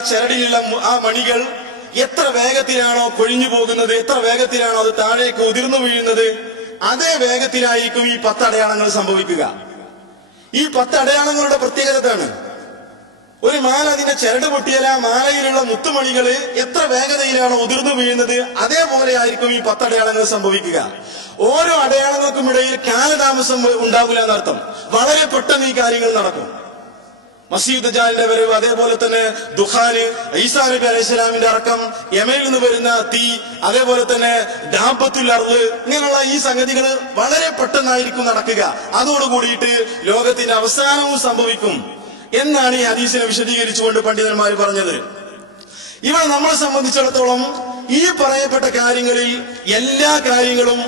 ചരടിലുള്ള ആ മണികൾ എത്ര വേഗത്തിലാണോ കൊഴിഞ്ഞു പോകുന്നത്, എത്ര വേഗത്തിലാണോ അത് താഴേക്ക് ഉതിർന്നു വീഴുന്നത്, അതേ വേഗത്തിലായിരിക്കും ഈ 10 അടയാളങ്ങൾ സംഭവിക്കുക. ഈ 10 അടയാളങ്ങളുടെ പ്രത്യേകത ഇതാണ്. ഒരു മാല അതിന്റെ ചരട് പൊട്ടിയാൽ ആ മാലയിലുള്ള മുത്തുമണികള് എത്ര വേഗതയിലാണോ ഉതിർന്നു വീഴുന്നത്, അതേപോലെ ആയിരിക്കും ഈ 10 അടയാളങ്ങൾ സംഭവിക്കുക. ഓരോ അടയാളങ്ങൾക്കും ഇടയിൽ കാലതാമസം ഉണ്ടാകില്ല എന്നർത്ഥം. വളരെ പെട്ടെന്ന് ഈ കാര്യങ്ങൾ നടക്കും. മസീഹ് ദജ്ജാലിന്റെ വരവ്, അതേപോലെ തന്നെ ദുഖാന്, ഈസാ നബി അലൈഹിസ്സലാമിന്റെ അടക്കം, യമനിൽ നിന്ന് വരുന്ന തീ, അതേപോലെ തന്നെ ദാബത്തുൽ അർദ്, ഇങ്ങനെയുള്ള ഈ സംഗതികൾ വളരെ പെട്ടെന്നായിരിക്കും നടക്കുക. അതോടുകൂടിയിട്ട് ലോകത്തിന്റെ അവസാനവും സംഭവിക്കും എന്നാണ് ഈ ഹദീസിനെ വിശദീകരിച്ചുകൊണ്ട് പണ്ഡിതന്മാർ പറഞ്ഞത്. ഇവിടെ നമ്മളെ സംബന്ധിച്ചിടത്തോളം ഈ പറയപ്പെട്ട കാര്യങ്ങളിൽ എല്ലാ കാര്യങ്ങളും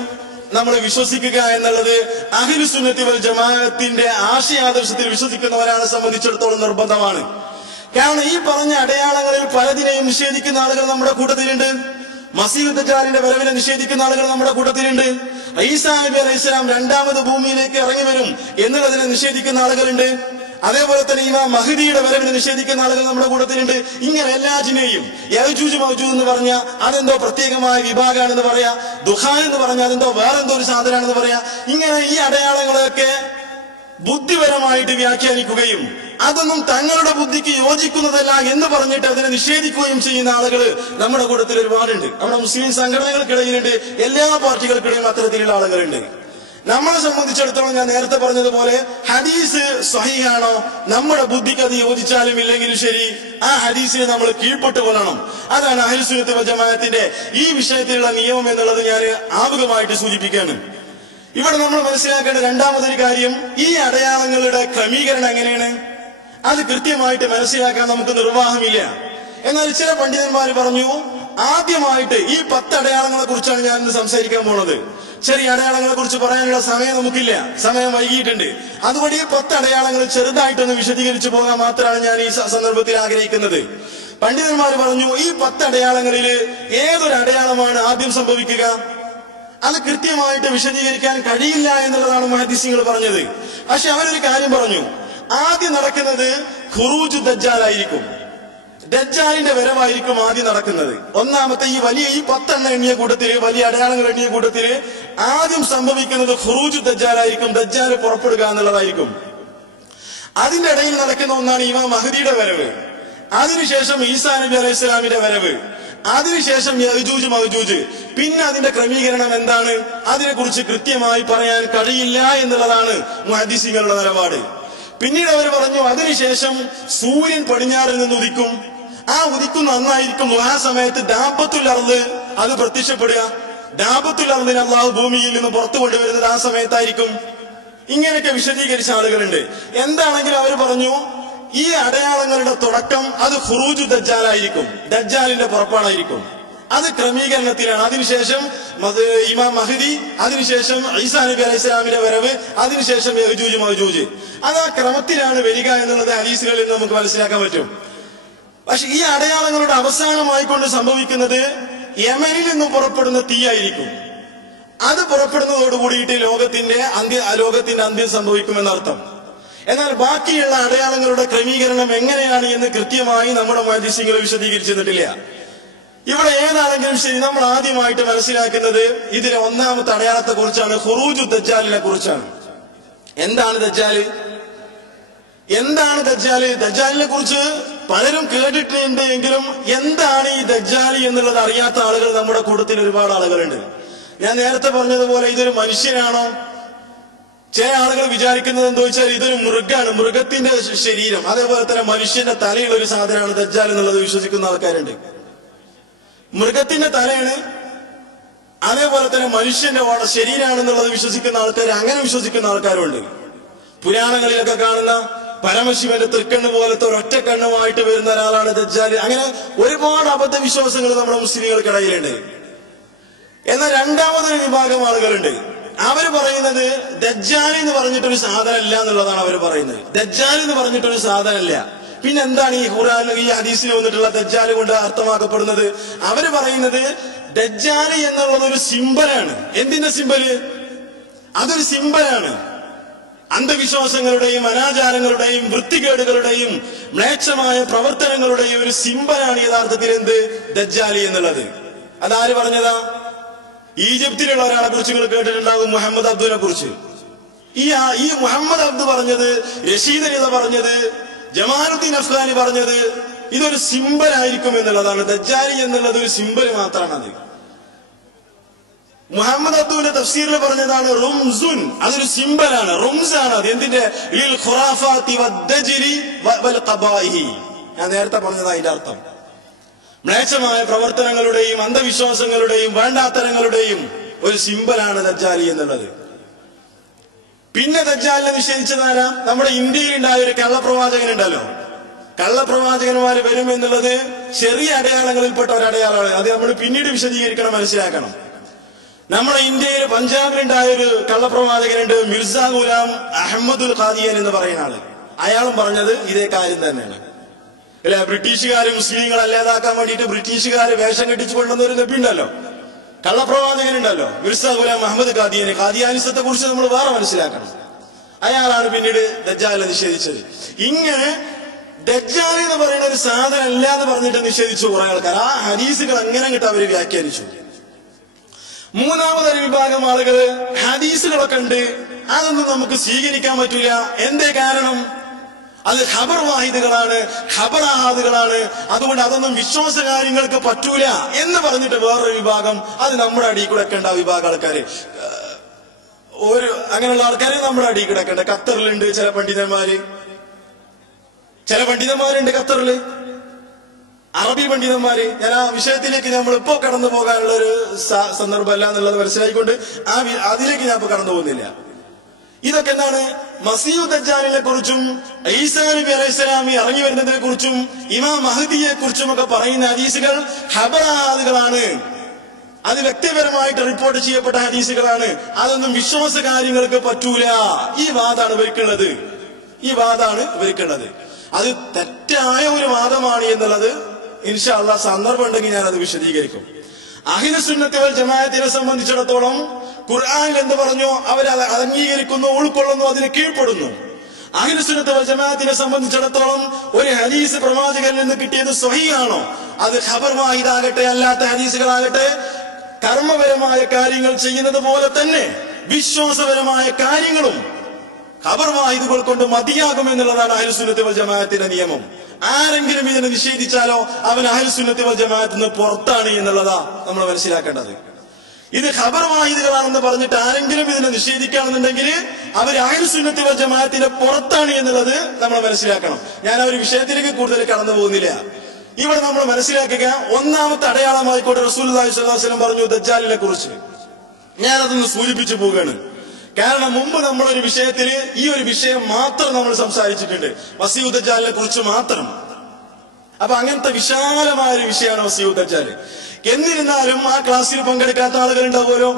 നമ്മൾ വിശ്വസിക്കുക എന്നുള്ളത് അഹ്ലു സുന്നത്തി വൽ ജമാഅത്തിന്റെ ആശയാദർശത്തിൽ വിശ്വസിക്കുന്നവരാണ് സംബന്ധിച്ചിടത്തോളം നിർബന്ധമാണ്. കാരണം ഈ പറഞ്ഞ അടയാളങ്ങളിൽ പലതിനെയും നിഷേധിക്കുന്ന ആളുകൾ നമ്മുടെ കൂട്ടത്തിലുണ്ട്. മസീഹ് ദജ്ജാലിന്റെ വരവിനെ നിഷേധിക്കുന്ന ആളുകൾ നമ്മുടെ കൂട്ടത്തിലുണ്ട്. ഈസാ നബി അലൈഹിസ്സലാം രണ്ടാമത് ഭൂമിയിലേക്ക് ഇറങ്ങി വരും എന്നുള്ളതിനെ നിഷേധിക്കുന്ന ആളുകളുണ്ട്. അതേപോലെ തന്നെ ഇമാം മഹ്ദിയുടെ വരവിനെ നിഷേധിക്കുന്ന ആളുകൾ നമ്മുടെ കൂട്ടത്തിലുണ്ട്. ഇങ്ങനെ എല്ലാറ്റിനെയും യഅജൂജ് മഅജൂജ് എന്ന് പറഞ്ഞാൽ അതെന്തോ പ്രത്യേകമായ വിഭാഗമാണെന്ന് പറയാ, ദുഖാൻ എന്ന് പറഞ്ഞാൽ അതെന്തോ വേറെന്തോ ഒരു സാധനമാണെന്ന് പറയാ. ഇങ്ങനെ ഈ അടയാളങ്ങളൊക്കെ ബുദ്ധിപരമായിട്ട് വ്യാഖ്യാനിക്കുകയും അതൊന്നും തങ്ങളുടെ ബുദ്ധിക്ക് യോജിക്കുന്നതല്ല എന്ന് പറഞ്ഞിട്ട് അതിനെ നിഷേധിക്കുകയും ചെയ്യുന്ന ആളുകൾ നമ്മുടെ കൂട്ടത്തിൽ ഒരുപാടുണ്ട്. നമ്മുടെ മുസ്ലിം സംഘടനകൾക്കിടയിലുണ്ട്, എല്ലാ പാർട്ടികൾക്കിടയിലും അത്തരത്തിലുള്ള ആളുകളുണ്ട്. നമ്മളെ സംബന്ധിച്ചിടത്തോളം ഞാൻ നേരത്തെ പറഞ്ഞതുപോലെ ഹദീസ് സ്വഹീഹാണോ, നമ്മുടെ ബുദ്ധിക്ക് അത് യോജിച്ചാലും ഇല്ലെങ്കിലും ശരി, ആ ഹദീസിനെ നമ്മൾ കീഴ്പ്പെട്ടു കൊള്ളണം. അതാണ് അഹ്ലു സുന്നത്ത് വൽ ജമാഅത്തിന്റെ ഈ വിഷയത്തിലുള്ള നിയമം എന്നുള്ളത് ഞാൻ ആമുഖമായിട്ട് സൂചിപ്പിക്കുകയാണ്. ഇവിടെ നമ്മൾ മനസ്സിലാക്കേണ്ട രണ്ടാമതൊരു കാര്യം, ഈ അടയാളങ്ങളുടെ ക്രമീകരണം എങ്ങനെയാണ്, അത് കൃത്യമായിട്ട് മനസ്സിലാക്കാൻ നമുക്ക് നിർവാഹമില്ല. എന്നാൽ ചില പണ്ഡിതന്മാർ പറഞ്ഞു, ആദ്യമായിട്ട് ഈ 10 അടയാളങ്ങളെ കുറിച്ചാണ് ഞാൻ ഇന്ന് സംസാരിക്കാൻ പോണത്. ചെറിയ അടയാളങ്ങളെ കുറിച്ച് പറയാനുള്ള സമയം നമുക്കില്ല, സമയം വൈകിയിട്ടുണ്ട്. അതുകൊണ്ട് ഈ 10 അടയാളങ്ങൾ ചെറുതായിട്ടൊന്ന് വിശദീകരിച്ചു പോകാൻ മാത്രമാണ് ഞാൻ ഈ സന്ദർഭത്തിൽ ആഗ്രഹിക്കുന്നത്. പണ്ഡിതന്മാർ പറഞ്ഞു, ഈ 10 അടയാളങ്ങളിൽ ഏതൊരു അടയാളമാണ് ആദ്യം സംഭവിക്കുക, അത് കൃത്യമായിട്ട് വിശദീകരിക്കാൻ കഴിയില്ല എന്നുള്ളതാണ് മുഹദ്ദിസീങ്ങൾ പറഞ്ഞത്. പക്ഷെ അവരൊരു കാര്യം പറഞ്ഞു, ആദ്യം നടക്കുന്നത് ഖുറൂജു ദജ്ജാലായിരിക്കും. ദജ്ജാലിന്റെ വരവായിരിക്കും ആദ്യം നടക്കുന്നത്. ഒന്നാമത്തെ ഈ 10 എണ്ണിയ കൂട്ടത്തില്, വലിയ അടയാളങ്ങൾ എണ്ണിയ കൂട്ടത്തില് ആദ്യം സംഭവിക്കുന്നത് ഖുറൂജു ദജ്ജാലായിരിക്കും. ദജ്ജാൽ പുറപ്പെടുക എന്നുള്ളതായിരിക്കും. അതിന്റെ ഇടയിൽ നടക്കുന്ന ഒന്നാണ് ഇമാം മഹ്ദിയുടെ വരവ്. അതിനുശേഷം ഈസാ നബി അലൈഹിസ്സലാമിന്റെ വരവ്. അതിനുശേഷം യഅജൂജ് മഅജൂജ്. പിന്നെ അതിന്റെ ക്രമീകരണം എന്താണ്, അതിനെക്കുറിച്ച് കൃത്യമായി പറയാൻ കഴിയില്ല എന്നുള്ളതാണ് മുഹദ്ദിസീങ്ങളുടെ നിലപാട്. പിന്നീട് അവർ പറഞ്ഞു, അതിനുശേഷം സൂര്യൻ പടിഞ്ഞാറിൽ നിന്ന് ഉദിക്കും. ആ ഉദിക്കുന്ന അന്നായിരിക്കും ആ സമയത്ത് ദാബത്തുൽ അർദ് അത് പ്രത്യക്ഷപ്പെടുക. ദാബത്തുൽ അർദിനെ അല്ലാഹു ഭൂമിയിൽ നിന്ന് പുറത്തു കൊണ്ടുവരുന്നത് ആ സമയത്തായിരിക്കും. ഇങ്ങനെയൊക്കെ വിശദീകരിച്ച ആളുകളുണ്ട്. എന്താണെങ്കിലും അവർ പറഞ്ഞു, ഈ അടയാളങ്ങളുടെ തുടക്കം അത് ഖുറൂജു ദജ്ജാലായിരിക്കും, ദജ്ജാലിന്റെ പുറപ്പാടായിരിക്കും. അത് ക്രമീകരണത്തിലാണ്. അതിനുശേഷം ഇമാം മഹ്ദി, അതിനുശേഷം ഈസാ നബി അലൈഹിസ്സലാമിന്റെ വരവ്, അതിനുശേഷം യഅജൂജ് മഅജൂജ്. അത് ആ ക്രമത്തിലാണ് വരിക എന്നുള്ളത് ഹദീസുകളിൽ നിന്ന് നമുക്ക് മനസ്സിലാക്കാൻ പറ്റും. പക്ഷെ ഈ അടയാളങ്ങളുടെ അവസാനമായിക്കൊണ്ട് സംഭവിക്കുന്നത് യമനിൽ നിന്നും പുറപ്പെടുന്ന തീയായിരിക്കും. അത് പുറപ്പെടുന്നതോടുകൂടിയിട്ട് ലോകത്തിന്റെ അന്ത്യം സംഭവിക്കുമെന്നർത്ഥം. എന്നാൽ ബാക്കിയുള്ള അടയാളങ്ങളുടെ ക്രമീകരണം എങ്ങനെയാണ് എന്ന് കൃത്യമായി നമ്മുടെ മുഹദ്ദിസീങ്ങൾ വിശദീകരിച്ചിട്ടില്ല. ഇവിടെ ഏതാണെങ്കിലും ശരി, നമ്മൾ ആദ്യമായിട്ട് മനസ്സിലാക്കുന്നത് ഇതിലെ ഒന്നാമത്തെ അടയാളത്തെ കുറിച്ചാണ്, ഖുറൂജു ദജ്ജാലിനെ കുറിച്ചാണ്. എന്താണ് ദജ്ജാല്? എന്താണ് ദജ്ജാല്? ദജ്ജാലിനെ കുറിച്ച് പലരും കേട്ടിട്ടുണ്ട് എങ്കിലും എന്താണ് ഈ ദജ്ജാല് എന്നുള്ളത് അറിയാത്ത ആളുകൾ നമ്മുടെ കൂട്ടത്തിൽ ഒരുപാട് ആളുകളുണ്ട്. ഞാൻ നേരത്തെ പറഞ്ഞതുപോലെ ഇതൊരു മനുഷ്യനാണോ? ചില ആളുകൾ വിചാരിക്കുന്നത് എന്താ വെച്ചാൽ ഇതൊരു മൃഗാണ്, മൃഗത്തിന്റെ ശരീരം, അതേപോലെ തന്നെ മനുഷ്യന്റെ തലയുള്ള ഒരു സാധനമാണ് ദജ്ജാൽ എന്നുള്ളത് വിശ്വസിക്കുന്ന ആൾക്കാരുണ്ട്. മൃഗത്തിന്റെ തലയാണ്, അതേപോലെ തന്നെ മനുഷ്യന്റെ ശരീരമാണെന്നുള്ളത് വിശ്വസിക്കുന്ന ആൾക്കാർ, അങ്ങനെ വിശ്വസിക്കുന്ന ആൾക്കാരുണ്ട്. പുരാണങ്ങളിലൊക്കെ കാണുന്ന പരമശിവന്റെ തൃക്കണ്ണ് പോലത്തെ ഒരൊറ്റ കണ്ണുമായിട്ട് വരുന്ന ഒരാളാണ് ദജ്ജാൽ. അങ്ങനെ ഒരുപാട് അബദ്ധ വിശ്വാസങ്ങൾ നമ്മുടെ മുസ്ലിങ്ങൾക്കിടയിലുണ്ട്. എന്നാൽ രണ്ടാമതൊരു വിഭാഗം ആളുകളുണ്ട്. അവര് പറയുന്നത് ദജ്ജാൽ എന്ന് പറഞ്ഞിട്ടൊരു സാധനമല്ല എന്നുള്ളതാണ് അവർ പറയുന്നത്. ദജ്ജാൽ എന്ന് പറഞ്ഞിട്ടൊരു സാധനമല്ല. പിന്നെ എന്താണ് ഈ ഖുർആൻ ഈ ഹദീസിൽ വന്നിട്ടുള്ള ദജ്ജാൽ കൊണ്ട് അർത്ഥമാക്കപ്പെടുന്നത്? അവര് പറയുന്നത് ദജ്ജാൽ എന്നുള്ളത് ഒരു സിമ്പലാണ്. എന്തിന്റെ സിമ്പല്? അതൊരു സിമ്പലാണ്. അന്ധവിശ്വാസങ്ങളുടെയും അനാചാരങ്ങളുടെയും വൃത്തികേടുകളുടെയും മ്ലേച്ഛമായ പ്രവർത്തനങ്ങളുടെയും ഒരു സിംബലാണ് യഥാർത്ഥത്തിൽ എന്ത് ദജ്ജാലി എന്നുള്ളത്. അതാര് പറഞ്ഞതാ? ഈജിപ്തിലുള്ള ഒരാളെ കുറിച്ച് നിങ്ങൾ കേട്ടിട്ടുണ്ടാകും, മുഹമ്മദ് അബ്ദുവിനെ കുറിച്ച്. ഈ മുഹമ്മദ് അബ്ദു പറഞ്ഞത്, റഷീദ് അലിദ പറഞ്ഞത്, ജമാലുദ്ദീൻ അഫ്ഗാനി പറഞ്ഞത് ഇതൊരു സിംബൽ ആയിരിക്കും എന്നുള്ളതാണ്. ദജ്ജാലി എന്നുള്ളത് ഒരു സിംബൽ മാത്രമാണ്. അത് മുഹമ്മദ് അബ്ദുവിന്റെ തഫ്സീറിൽ പറഞ്ഞതാണ് റുംസുൻ, അതൊരു സിംബലാണ്, റുംസാണ് അത്. എന്തിന്റെ? ലിൽ ഖുറാഫാത്തി വദ്ദജ്രി വൽ ഖബാഇഹി. ഞാൻ നേരത്തെ പറഞ്ഞത് അതിന്റെ അർത്ഥം മ്ലേച്ഛമായ പ്രവർത്തനങ്ങളുടെയും അന്ധവിശ്വാസങ്ങളുടെയും വേണ്ടാത്തരങ്ങളുടെയും ഒരു സിംബലാണ് ദജ്ജാലി എന്നുള്ളത്. പിന്നെ ദജ്ജാലിനെ നിഷേധിച്ചതാരാ? നമ്മുടെ ഇന്ത്യയിൽ ഉണ്ടായ ഒരു കള്ളപ്രവാചകൻ ഉണ്ടല്ലോ. കള്ളപ്രവാചകന്മാര് വരും എന്നുള്ളത് ചെറിയ അടയാളങ്ങളിൽപ്പെട്ട ഒരു അടയാളമാണ്. അത് നമ്മൾ പിന്നീട് വിശദീകരിക്കണം, മനസ്സിലാക്കണം. നമ്മുടെ ഇന്ത്യയിൽ പഞ്ചാബിലുണ്ടായ ഒരു കള്ളപ്രവാചകനുണ്ട്, മിർസ ഗുലാം അഹമ്മദുൽ ഖാദിയൻ എന്ന് പറയുന്ന ആള്. അയാളും പറഞ്ഞത് ഇതേ കാര്യം തന്നെയാണ്. അല്ലെ, ബ്രിട്ടീഷുകാര് മുസ്ലിങ്ങളെ അല്ലാതാക്കാൻ വേണ്ടിയിട്ട് ബ്രിട്ടീഷുകാര് വേഷം കെട്ടിച്ചു കൊണ്ടുവന്ന ഒരു നബി ഉണ്ടല്ലോ, കള്ളപ്രവാചകനുണ്ടല്ലോ, മിർസ ഗുലാം അഹമ്മദ് ഖാദിയന്. ഖാദിയാനിസത്തെ കുറിച്ച് നമ്മൾ വേറെ മനസ്സിലാക്കണം. അയാളാണ് പിന്നീട് ദജ്ജാലിനെ നിഷേധിച്ചത്. ഇങ്ങനെ ദജ്ജാലി എന്ന് പറയുന്ന ഒരു സാധനം അല്ല എന്ന് പറഞ്ഞിട്ട് നിഷേധിച്ചു കുറെ ആൾക്കാർ. ആ ഹദീസുകൾ അങ്ങനെ കിട്ടും അവര് വ്യാഖ്യാനിച്ചു. മൂന്നാമതൊരു വിഭാഗം ആളുകള് ഹദീസുകളൊക്കെ ഉണ്ട്, അതൊന്നും നമുക്ക് സ്വീകരിക്കാൻ പറ്റൂല. എന്തേ കാരണം? അത് ഖബർ വാഹിദുകളാണ്, ഖബറാഹാദുകളാണ്, അതുകൊണ്ട് അതൊന്നും വിശ്വാസ കാര്യങ്ങൾക്ക് പറ്റൂല എന്ന് പറഞ്ഞിട്ട് വേറൊരു വിഭാഗം, അത് നമ്മുടെ അടിയിൽ കൂടെ ഒക്കെ ഉണ്ടാവും വിഭാഗം ആൾക്കാര്. അങ്ങനെയുള്ള ആൾക്കാര് നമ്മുടെ അടിയിൽ കൂടെ ഒക്കെ ഉണ്ട്. ഖത്തറിലുണ്ട് ചില പണ്ഡിതന്മാരുണ്ട് ഖത്തറില്, അറബി പണ്ഡിതന്മാര്. ഞാൻ ആ വിഷയത്തിലേക്ക് നമ്മൾ ഇപ്പോ കടന്നു പോകാനുള്ള ഒരു സന്ദർഭമല്ല എന്നുള്ളത് മനസ്സിലാക്കിക്കൊണ്ട് അതിലേക്ക് ഞാൻ ഇപ്പൊ കടന്നു പോകുന്നില്ല. ഇതൊക്കെ എന്താണ്? മസീഹ് ദജ്ജാലിനെ കുറിച്ചും ഈസാ നബി അലൈഹിസ്സലാമി ഇറങ്ങി വരുന്നതിനെ കുറിച്ചും ഇമാം മഹ്ദിയെ കുറിച്ചും ഒക്കെ പറയുന്ന ഹദീസുകൾ ഖബറാഹാദുകളാണ്. അത് വ്യക്തിപരമായിട്ട് റിപ്പോർട്ട് ചെയ്യപ്പെട്ട ഹദീസുകളാണ്. അതൊന്നും വിശ്വാസ കാര്യങ്ങൾക്ക് പറ്റൂല. ഈ വാദാണ് ഇവർക്കുള്ളത്. അത് തെറ്റായ ഒരു വാദമാണ് എന്നുള്ളത് ഇൻഷാ അല്ലാഹ് സന്ദർഭം ഉണ്ടെങ്കിൽ ഞാൻ അത് വിശദീകരിക്കും. അഹ്ലു സുന്നത്തി വൽ ജമാഅത്തിനെ സംബന്ധിച്ചിടത്തോളം ഖുർആനിൽ എന്ത് പറഞ്ഞു? അവരത് അംഗീകരിക്കുന്നു, ഉൾക്കൊള്ളുന്നു, അതിന് കീഴ്പ്പെടുന്നു. അഹ്ലു സുന്നത്തി വൽ ജമാഅത്തിനെ സംബന്ധിച്ചിടത്തോളം ഒരു ഹദീസ് പ്രവാചകരിൽ നിന്ന് കിട്ടിയത് സ്വഹീഹാണോ, അത് ഖബർ വാഹിദാകട്ടെ അല്ലാത്ത ഹദീസുകളാകട്ടെ, കർമ്മപരമായ കാര്യങ്ങൾ ചെയ്യുന്നത് പോലെ തന്നെ വിശ്വാസപരമായ കാര്യങ്ങളും ഖബർ വാഹിദുകൾ കൊണ്ട് മതിയാകുമെന്നുള്ളതാണ് അഹ്ലു സുന്നത്തി വൽ ജമാഅത്തിന്റെ നിയമം. ആരെങ്കിലും ഇതിനെ നിഷേധിച്ചാലോ അവൻ അഹ്ലു സുന്നത്തി വൽ ജമാഅത്തിൽ നിന്ന് പുറത്താണ് എന്നുള്ളതാ നമ്മൾ മനസ്സിലാക്കേണ്ടത്. ഇത് ഖബർ വാഹിദുകളാണെന്ന് പറഞ്ഞിട്ട് ആരെങ്കിലും ഇതിനെ നിഷേധിക്കുകയാണെന്നുണ്ടെങ്കിൽ അവർ അഹ്ലു സുന്നത്തി വൽ ജമാഅത്തിന്റെ പുറത്താണ് എന്നുള്ളത് നമ്മൾ മനസ്സിലാക്കണം. ഞാൻ ആ ഒരു വിഷയത്തിലേക്ക് കൂടുതൽ കടന്നു പോകുന്നില്ല. ഇവിടെ നമ്മൾ മനസ്സിലാക്കുക, ഒന്നാമത്തെ അടയാളമായിക്കോട്ടെ റസൂലുള്ളാഹി സ്വല്ലല്ലാഹു അലൈഹി വസല്ലം പറഞ്ഞു ദജ്ജാലിനെ കുറിച്ച്. ഞാനതൊന്ന് സൂചിപ്പിച്ചു പോവുകയാണ്. കാരണം മുമ്പ് നമ്മളൊരു വിഷയത്തില് ഈ ഒരു വിഷയം മാത്രം നമ്മൾ സംസാരിച്ചിട്ടുണ്ട്, മസീഹ് ദജ്ജാലിനെ കുറിച്ച് മാത്രം. അപ്പൊ അങ്ങനത്തെ വിശാലമായ ഒരു വിഷയമാണ് മസീഹ് ദജ്ജാല്. എന്നിരുന്നാലും ആ ക്ലാസ്സിൽ പങ്കെടുക്കാത്ത ആളുകൾ ഉണ്ടാവുമല്ലോ.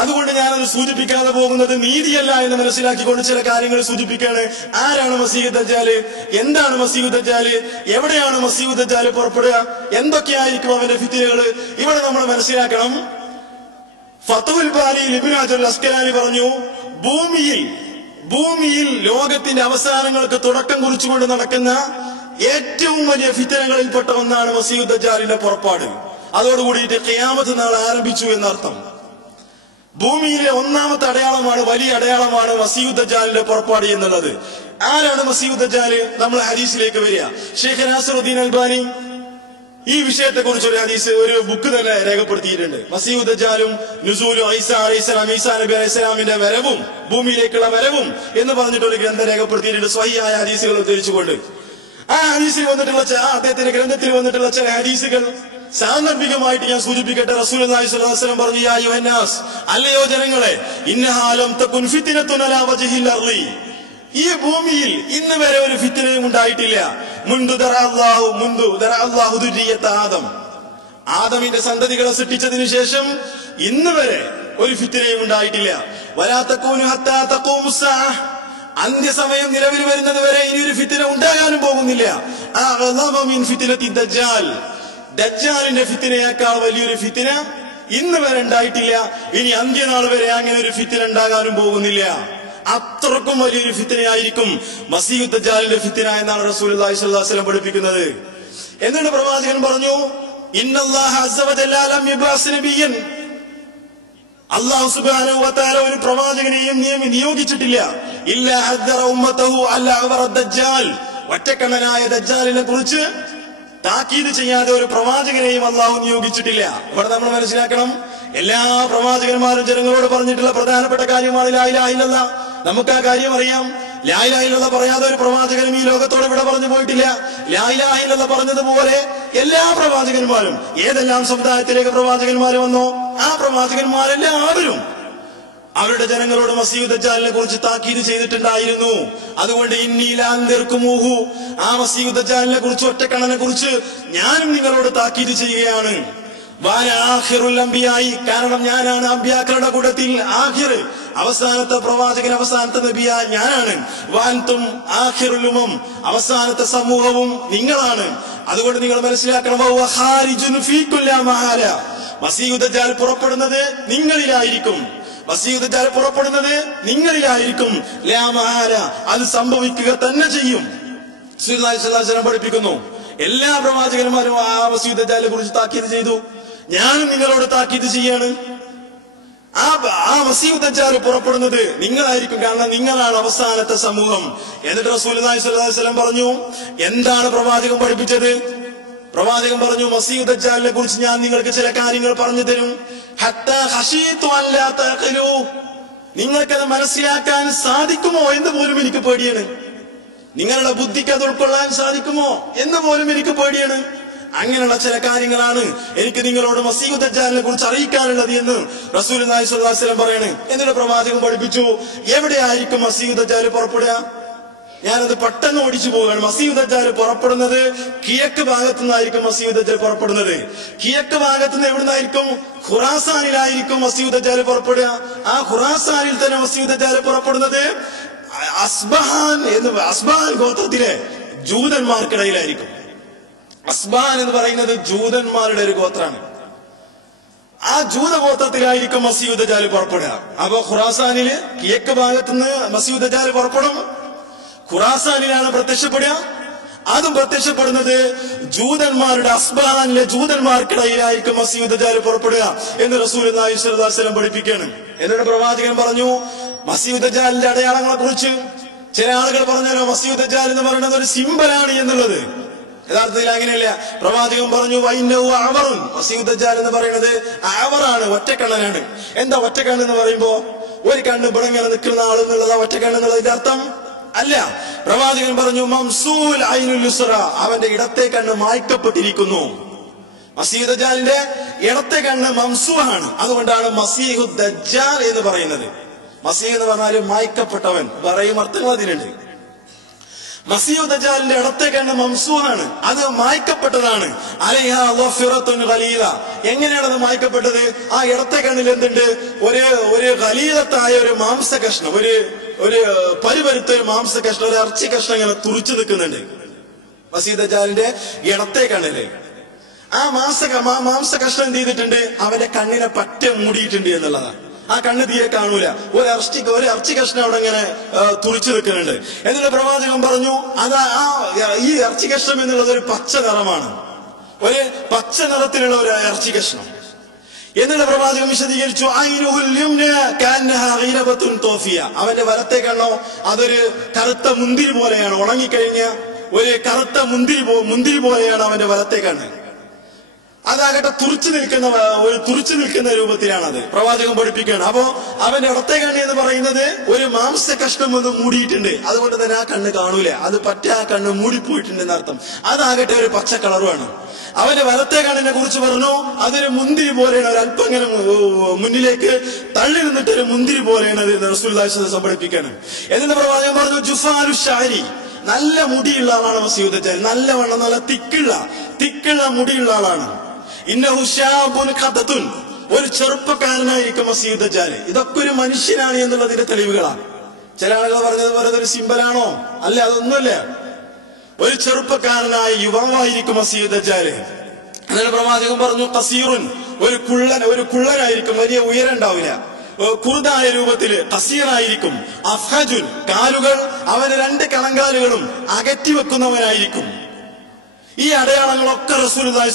അതുകൊണ്ട് ഞാനത് സൂചിപ്പിക്കാതെ പോകുന്നത് നീതിയല്ല എന്ന് മനസ്സിലാക്കിക്കൊണ്ട് ചില കാര്യങ്ങൾ സൂചിപ്പിക്കുകയാണ്. ആരാണ് മസീഹ് ദജ്ജാല്? എന്താണ് മസീഹ് ദജ്ജാല്? എവിടെയാണ് മസീഹ് ദജ്ജാല് പുറപ്പെടുക? എന്തൊക്കെയായിരിക്കും അവന്റെ ഫിത്നകള്? ഇവിടെ നമ്മൾ മനസ്സിലാക്കണം. ഫത്ഹുൽ ബാരിയിൽ ഇബ്നു ഹജർ അസ്കലാനി പറഞ്ഞു, ഭൂമിയിൽ ലോകത്തിന്റെ അവസാനങ്ങൾക്ക് തുടക്കം കുറിച്ചുകൊണ്ട് നടക്കുന്ന ഏറ്റവും വലിയ ഫിത്നകളിൽപ്പെട്ട ഒന്നാണ് മസീഹ് ദജ്ജാലിന്റെ പുറപ്പാട്. അതോടുകൂടിയിട്ട് ഖിയാമത്ത് നാൾ ആരംഭിച്ചു എന്നർത്ഥം. ഭൂമിയിലെ ഒന്നാമത്തെ അടയാളമാണ്, വലിയ അടയാളമാണ് മസീഹ് ദജ്ജാലിന്റെ പുറപ്പാട് എന്നുള്ളത്. ആരാണ് മസീഹ് ദജ്ജാല്? നമ്മൾ ഹദീസിലേക്ക് വരിക. ഷെയ്ഖ് നാസിറുദ്ദീൻ അൽബാനി ഈ വിഷയത്തെ കുറിച്ച് ഒരു ബുക്ക് തന്നെ രേഖപ്പെടുത്തിയിട്ടുണ്ട്. മസീഹ് ദജ്ജാലും നുസൂലും ഈസാ അലൈഹിസ്സലാം, ഈസാ നബി അലൈഹിസ്സലാമിന്റെ വരവും ഭൂമിയിലേക്കുള്ള വരവും എന്ന് പറഞ്ഞിട്ടൊരു ഗ്രന്ഥം രേഖപ്പെടുത്തിയിട്ടുണ്ട്, സ്വഹീഹായ ഹദീസുകൾ ഉദ്ധരിച്ചുകൊണ്ട്. ആ ഹദീസിൽ വന്നിട്ടുള്ള അദ്ദേഹത്തിന്റെ ഗ്രന്ഥത്തിൽ വന്നിട്ടുള്ള ചില ഹദീസുകൾ സാന്ദർഭികമായിട്ട് ഞാൻ സൂചിപ്പിക്കട്ടെ. റസൂലുള്ളാഹി സ്വല്ലല്ലാഹു അലൈഹി വസല്ലം പറഞ്ഞു, യാ അയ്യുഹന്നാസ്, അല്ലയോ ജനങ്ങളെ, ഇന്നഹാ ലം തകുൻ ഫിത്നത്തുൻ അലാ വജ്ഹിൽ അർളി, ഈ ഭൂമിയിൽ ഇന്ന് വരെ ഒരു ഫിത്നയും ഉണ്ടായിട്ടില്ല. ആദമിന്റെ സന്തതികളെ സൃഷ്ടിച്ചതിനു ശേഷം ഇന്ന് വരെ ഒരു ഫിത്നയും ഉണ്ടായിട്ടില്ല. വലാ തകൂനു ഹത്താ തഖൂമുസ് സാഅ, അന്ത്യസമയം നിലവിൽ വരുന്നത് വരെ ഇനി ഒരു ഫിത്ന ഉണ്ടാകാനും പോകുന്നില്ല. അഅ്ളമ മിൻ ഫിത്നത്തി ദജ്ജാൽ, ദജ്ജാലിന്റെ ഫിത്നയേക്കാൾ വലിയൊരു ഫിത്ന ഇന്ന് വരെ ഉണ്ടായിട്ടില്ല. ഇനി അന്ത്യനാൾ വരെ അങ്ങനെ ഒരു ഫിത്ന ഉണ്ടാകാനും പോകുന്നില്ല. അത്രക്കും വലിയൊരു ഫിത്നയായിരിക്കും മസീഹ് ദജ്ജാലിന്റെ ഫിത്ന എന്നാണ് റസൂലുള്ളാഹി സ്വല്ലല്ലാഹു അലൈഹി വസല്ലം പഠിപ്പിക്കുന്നത്. എന്നിട്ട് പ്രവാചകൻ പറഞ്ഞു, ഇന്നല്ലാഹ അസ്സ വജല്ല ലം യബ്അസ് നബിയ്യൻ, അല്ലാഹു സുബ്ഹാനഹു വ തആല ഒരു പ്രവാചകനെയും നിയോഗിച്ചിട്ടില്ല, ഇല്ലാ ഹദ്ദറ ഉമ്മതഹു അല്ലാ അവറ ദജ്ജാൽ, ഒറ്റക്കണ്ണനായ ദജ്ജാലിനെ കുറിച്ച് താക്കീത് ചെയ്യാതെ ഒരു പ്രവാചകനെയും അല്ലാഹു നിയോഗിച്ചിട്ടില്ല. ഇവിടെ നമ്മൾ മനസ്സിലാക്കണം, എല്ലാ പ്രവാചകന്മാരും ജനങ്ങളോട് പറഞ്ഞിട്ടുള്ള പ്രധാനപ്പെട്ട കാര്യമാണ് ലാ ഇലാഹ ഇല്ലല്ലാഹ്. നമുക്ക് ആ കാര്യം അറിയാം. ലാ ഇലാഹ ഇല്ലല്ലാഹ് പറയാതെ ഒരു പ്രവാചകനും ഈ ലോകത്തോട് ഇവിടെ പറഞ്ഞു പോയിട്ടില്ല. ലാ ഇലാഹ ഇല്ലല്ലാഹ് പറഞ്ഞതുപോലെ എല്ലാ പ്രവാചകന്മാരും, ഏതെല്ലാം സമുദായത്തിലേക്ക് പ്രവാചകന്മാർ വന്നോ ആ പ്രവാചകന്മാരെല്ലാവരും അവരുടെ ജനങ്ങളോട് മസീഹ് ദജ്ജാലിനെ കുറിച്ച് താക്കീത് ചെയ്തിട്ടുണ്ടായിരുന്നു. അതുകൊണ്ട് ഇന്നി ലഅൻദിർകുമൂഹു, ആ മസീഹ് ദജ്ജാലിനെ കുറിച്ച്, ഒറ്റക്കണ്ണനെ കുറിച്ച് ഞാനും നിങ്ങളോട് താക്കീത് ചെയ്യുകയാണ്. വാന ആഖിറുൽ അംബിയായി, കാരണം ഞാനാണ് അംബിയാക്കളുടെ കൂട്ടത്തിൽ ആഖിർ, അവസാനത്തെ പ്രവാചകൻ, അവസാനത്തെ നബിയായ ഞാനാണ്. വാൻതും ആഖിറുൽ ഉമം, അവസാനത്തെ സമൂഹവും നിങ്ങളാണ്. അതുകൊണ്ട് നിങ്ങൾ മനസ്സിലാക്കണം, വഹുവ ഖാരിജുൻ ഫീകും ലാ മഹാല, മസീഹ് ദജ്ജാൽ പുറപ്പെടുന്നത് നിങ്ങളിലായിരിക്കും. മസീഹ് ദജ്ജാൽ പുറപ്പെടുന്നത് നിങ്ങളിലായിരിക്കും. ലാ മഹാല, അത് സംഭവിക്കുക തന്നെ ചെയ്യും. റസൂലുള്ളാഹി സ്വല്ലല്ലാഹു അലൈഹി വസല്ലം പഠിപ്പിക്കുന്നു, എല്ലാ പ്രവാചകന്മാരും ആ മസീഹ് ദജ്ജാലിനെ കുറിച്ച് താക്കീത് ചെയ്തു. ഞാനും നിങ്ങളോട് താക്കീത് ചെയ്യാണ്. ആ മസീഹ് ദജ്ജാൽ പുറപ്പെടുന്നത് നിങ്ങളായിരിക്കും, കാരണം നിങ്ങളാണ് അവസാനത്തെ സമൂഹം. എന്നിട്ട് റസൂലുള്ളാഹി സ്വല്ലല്ലാഹു അലൈഹി വസല്ലം പറഞ്ഞു, എന്താണ് പ്രവാചകൻ പഠിപ്പിച്ചത്? പ്രവാചകൻ പറഞ്ഞു, മസീഹ് ദജ്ജാലിനെ കുറിച്ച് ഞാൻ നിങ്ങൾക്ക് ചില കാര്യങ്ങൾ പറഞ്ഞു തരും. ഹത്താ ഖശീതു അല്ലാ തഖിലു, നിങ്ങൾക്കത് മനസ്സിലാക്കാൻ സാധിക്കുമോ എന്ന് പോലും എനിക്ക് പേടിയാണ്. നിങ്ങളുടെ ബുദ്ധിക്ക് അത് ഉൾക്കൊള്ളാൻ സാധിക്കുമോ എന്ന് പോലും എനിക്ക് പേടിയാണ്. അങ്ങനെയുള്ള ചില കാര്യങ്ങളാണ് എനിക്ക് നിങ്ങളോട് മസീഹ് ദജ്ജാലിനെ കുറിച്ച് അറിയിക്കാനുള്ളത് എന്ന് റസൂലുള്ളാഹി സ്വല്ലല്ലാഹു അലൈഹി വസല്ലം പറയാണ്. എന്നിട്ട് പ്രവാചകൻ പഠിപ്പിച്ചു, എവിടെയായിരിക്കും മസീഹ് ദജ്ജാൽ പുറപ്പെടുക? ഞാനത് പെട്ടെന്ന് ഓടിച്ചു പോവുകയാണ്. മസീഹ് ദജ്ജാൽ പുറപ്പെടുന്നത് കിഴക്ക് ഭാഗത്തു നിന്നായിരിക്കും. മസീഹ് ദജ്ജാൽ പുറപ്പെടുന്നത് കിഴക്ക് ഭാഗത്തു നിന്ന് എവിടുന്നായിരിക്കും? ഖുറാസാനിലായിരിക്കും മസീഹ് ദജ്ജാൽ പുറപ്പെടുക. ആ ഖുറാസാനിൽ തന്നെ മസീഹ് ദജ്ജാൽ പുറപ്പെടുന്നത് അസ്ബഹാൻ ഗോത്രത്തിലെ ജൂതന്മാർക്കിടയിലായിരിക്കും. അസ്ബഹാൻ എന്ന് പറയുന്നത് ജൂതന്മാരുടെ ഒരു ഗോത്രമാണ്. ആ ജൂതഗോത്രത്തിലായിരിക്കും മസീഹ് ദജ്ജാൽ പുറപ്പെടുക. അപ്പൊ ഖുറാസാനില് കിഴക്ക് ഭാഗത്തുനിന്ന് മസീഹ് ദജ്ജാൽ പുറപ്പെടും. ഖുറാസാനിലാണ് പ്രത്യക്ഷപ്പെടുക. അതും പ്രത്യക്ഷപ്പെടുന്നത് ജൂതന്മാരുടെ, അസ്ബഹാനിലെ ജൂതന്മാർക്കിടയിലായിരിക്കും മസീഹ് ദജ്ജാൽ പുറപ്പെടുക എന്ന് റസൂലുള്ളാഹി സ്വല്ലല്ലാഹു അലൈഹി വസല്ലം പഠിപ്പിക്കുകയാണ്. എന്നിട്ട് പ്രവാചകൻ പറഞ്ഞു മസീഹ് ദജ്ജാലിന്റെ അടയാളങ്ങളെ കുറിച്ച്. ചില ആളുകൾ പറഞ്ഞല്ലോ മസീഹ് ദജ്ജാൽ എന്ന് പറയുന്നത് ഒരു സിംബലാണ് എന്നുള്ളത്. യഥാർത്ഥത്തിൽ അങ്ങനെയല്ല. പ്രവാചകൻ പറഞ്ഞു, വൈന്നഹു അഅവറുൻ, മസീഹ് ദജ്ജാൽ എന്ന് പറയുന്നത് അഅവറാണ്, ഒറ്റക്കണ്ണനാണ്. എന്താ ഒറ്റക്കണ്ണ് എന്ന് പറയുമ്പോ? ഒരു കണ്ണ് ഇവിടെ ഇങ്ങനെ നിൽക്കുന്ന ആളെന്നുള്ളതാ ഒറ്റക്കണ്ണ് എന്നുള്ളതിന്റെ അർത്ഥം അല്ല. പ്രവാചകൻ പറഞ്ഞു, മംസൂൽ ഐനുൽ യുസ്റ, അവന്റെ ഇടത്തെ കണ്ണ് മായ്ക്കപ്പെട്ടിരിക്കുന്നു. മസീഹ് ദജ്ജാലിന്റെ ഇടത്തെ കണ്ണ് മംസൂഹാണ്. അതുകൊണ്ടാണ് മസീഹു ദജ്ജാൽ എന്ന് പറയുന്നത്. മസീഹ് എന്ന് പറഞ്ഞാൽ മായ്ക്കപ്പെട്ടവൻ, പറയും അർത്ഥങ്ങൾ അതിനുണ്ട്. മസീഹ് ദജ്ജാലിന്റെ ഇടത്തെ കണ്ണ് മംസൂഹാണ്, അത് മായ്ക്കപ്പെട്ടതാണ്. അലൈഹാ ളഫിറത്തുൻ ഖലീല, എങ്ങനെയാണ് അത് മായ്ക്കപ്പെട്ടത്? ആ ഇടത്തെ കണ്ണിൽ എന്തുണ്ട്? ഒരു ഖലീലത്തായ ഒരു മാംസ കഷ്ണം, ഒരു പരിപരുത്ത ഒരു മാംസ കഷ്ണം, ഒരു ഇറച്ചി കഷ്ണം ഇങ്ങനെ തുറിച്ചു നിൽക്കുന്നുണ്ട് മസീഹ് ദജ്ജാലിന്റെ ഇടത്തെ കണ്ണില്. ആ മാംസ കഷ്ണം എന്ത് ചെയ്തിട്ടുണ്ട്? അവന്റെ കണ്ണിനെ പറ്റ മൂടിയിട്ടുണ്ട് എന്നുള്ളതാണ്. ആ കണ്ണ് തീരെ കാണൂല. ഒരു ഇറച്ചി കഷ്ണം അവിടെ ഇങ്ങനെ തുറിച്ചു നിൽക്കുന്നുണ്ട്. എന്നിട്ട് പ്രവാചകൻ പറഞ്ഞു, ഈ ഇറച്ചി കഷ്ണം എന്നുള്ളത് ഒരു പച്ച നിറമാണ്, ഒരു പച്ച നിറത്തിലുള്ള ഒരു ഇറച്ചി കഷ്ണം. എന്നിട്ട് പ്രവാചകൻ വിശദീകരിച്ചു, അവന്റെ വലത്തെ കണ്ണോ അവന്റെ കറുത്ത മുന്തിരി പോലെയാണ്, ഉണങ്ങിക്കഴിഞ്ഞ ഒരു കറുത്ത മുന്തിരി പോലെയാണ് അവന്റെ വലത്തെ കണ്ണ്. അതാകട്ടെ തുറിച്ചു നിൽക്കുന്ന രൂപത്തിലാണത്. പ്രവാചകൻ പഠിപ്പിക്കുകയാണ്. അപ്പോ അവന്റെ ഇടത്തെ കണ്ണ് എന്ന് പറയുന്നത് ഒരു മാംസ കഷ്ണം ഒന്ന് മൂടിയിട്ടുണ്ട്. അതുകൊണ്ട് തന്നെ ആ കണ്ണ് കാണൂല, അത് പറ്റ ആ കണ്ണ് മൂടിപ്പോയിട്ടുണ്ട് എന്നർത്ഥം. അതാകട്ടെ ഒരു പച്ച കളറുമാണ്. അവന്റെ വലത്തെ കണ്ണിനെ കുറിച്ച് പറഞ്ഞു, അതൊരു മുന്തിരി പോലെയാണ്, ഒരു അല്പം ഇങ്ങനെ മുന്നിലേക്ക് തള്ളി നിന്നിട്ട് ഒരു മുന്തിരി പോലെയാണ് അത് റസൂലുള്ളാഹി സ്വല്ലല്ലാഹു അലൈഹി വസല്ലം പഠിപ്പിക്കുകയാണ്. എന്നിട്ട് പ്രവാചകൻ പറഞ്ഞു, ജുഫാലു ഷാരി, നല്ല മുടിയുള്ള ആളാണ് മസീഹ് ദജ്ജാൽ. നല്ലവണ്ണം നല്ല തിക്കുള്ള മുടിയുള്ള ആളാണ്. ഇന്നഹു ശാബുൻ ഖതതുൻ, ഒരു ചെറുപ്പക്കാരനായിരിക്കും മസീഹ് ദജ്ജാൽ. ഇതൊക്കെ ഒരു മനുഷ്യനാണ് എന്നുള്ളതിന്റെ തെളിവുകളാണ്. ചില ആളുകൾ പറഞ്ഞതുപോലെ അതൊരു സിംബലാണോ? അല്ല, അതൊന്നുമല്ല. ഒരു ചെറുപ്പക്കാരനായ യുവാവായിരിക്കും മസീഹ് ദജ്ജാൽ. എന്നാൽ പ്രവാചകൻ പറഞ്ഞു, ഖസീറുൻ, ഒരു കുള്ളനായിരിക്കും, വലിയ ഉയരം ഉണ്ടാവില്ല. കുറുതായ രൂപത്തില് കസീറായിരിക്കും. അഫ്ഹജുൻ, കാലുകൾ അവന് 2 കണങ്കാലുകളും അകറ്റി വെക്കുന്നവനായിരിക്കും. ഈ അടയാളങ്ങളൊക്കെ റസൂലുള്ളാഹി